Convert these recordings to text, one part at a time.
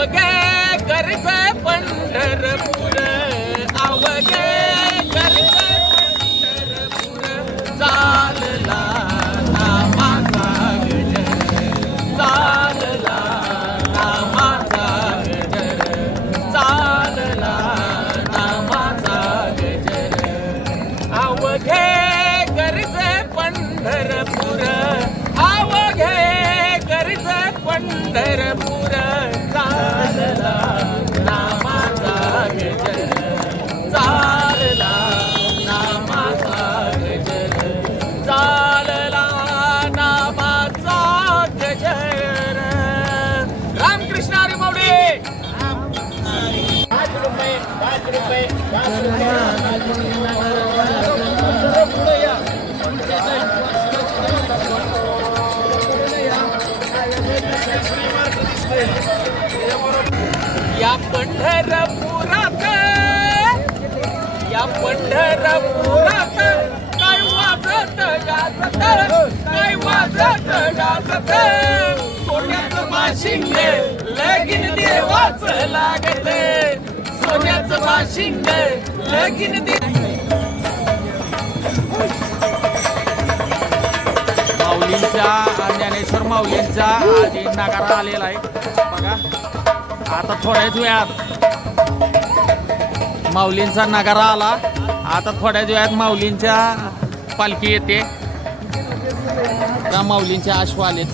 अवघे कर्ज पंढरपूर अवघे या पंढरपुरात. या पंढरपुरात काय वाजत गाजत काय वाजत गाजत. सोन्याच माशिंग लगीन देवाच लागत सोन्याचं माशिंग लगीन दे माऊलींचा ज्ञानेश्वर माऊलींचा आधी नगारा आलेला आहे. बघा. आता थोड्याच वेळात माऊलींचा नगारा आला. आता थोड्याच वेळात माऊलींच्या पालखी येते. त्या माऊलींचे अश्व आलेत.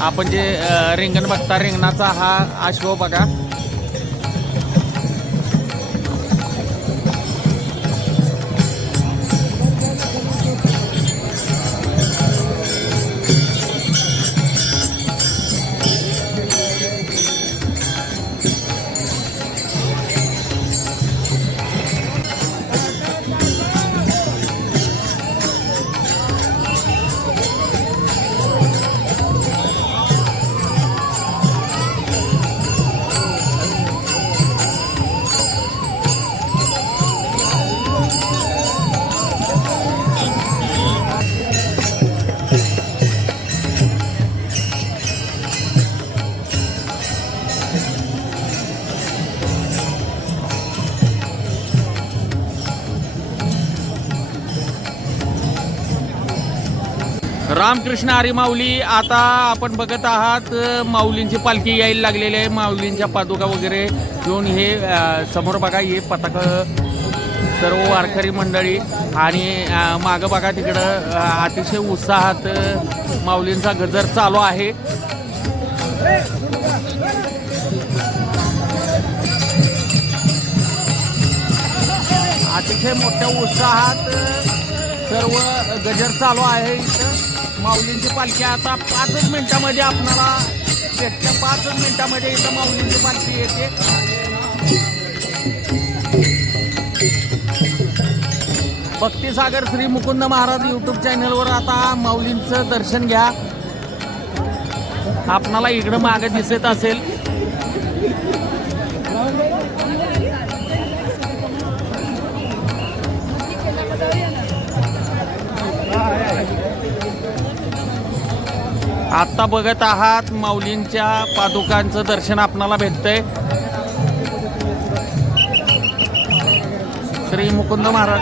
आपण जे रिंगण बघता रिंगणाचा हा अश्व बघा. रामकृष्ण हरी माऊली आता आपण बघत आहात माऊलींची पालखी यायला लागलेली आहे. माऊलींच्या पादुका वगैरे घेऊन हे समोर बघा हे पताक सर्व वारकरी मंडळी. आणि मागं बघा तिकडं अतिशय उत्साहात माऊलींचा गजर चालू आहे. अतिशय मोठ्या उत्साहात सर्व गजर चालू आहे इथं. माऊलींची पालखी आता पाचच मिनिटामध्ये आपणाला भेटत्या पाचच मिनिटामध्ये इथं माऊलींची पालखी येते. भक्तिसागर श्री मुकुंद महाराज यूट्यूब चॅनलवर आता माऊलींचं दर्शन घ्या. आपणाला इकडं मागं दिसत असेल. आत्ता बघत आहात माऊलींच्या पादुकांचं दर्शन आपणाला भेटतंय. श्री मुकुंद महाराज.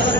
श्री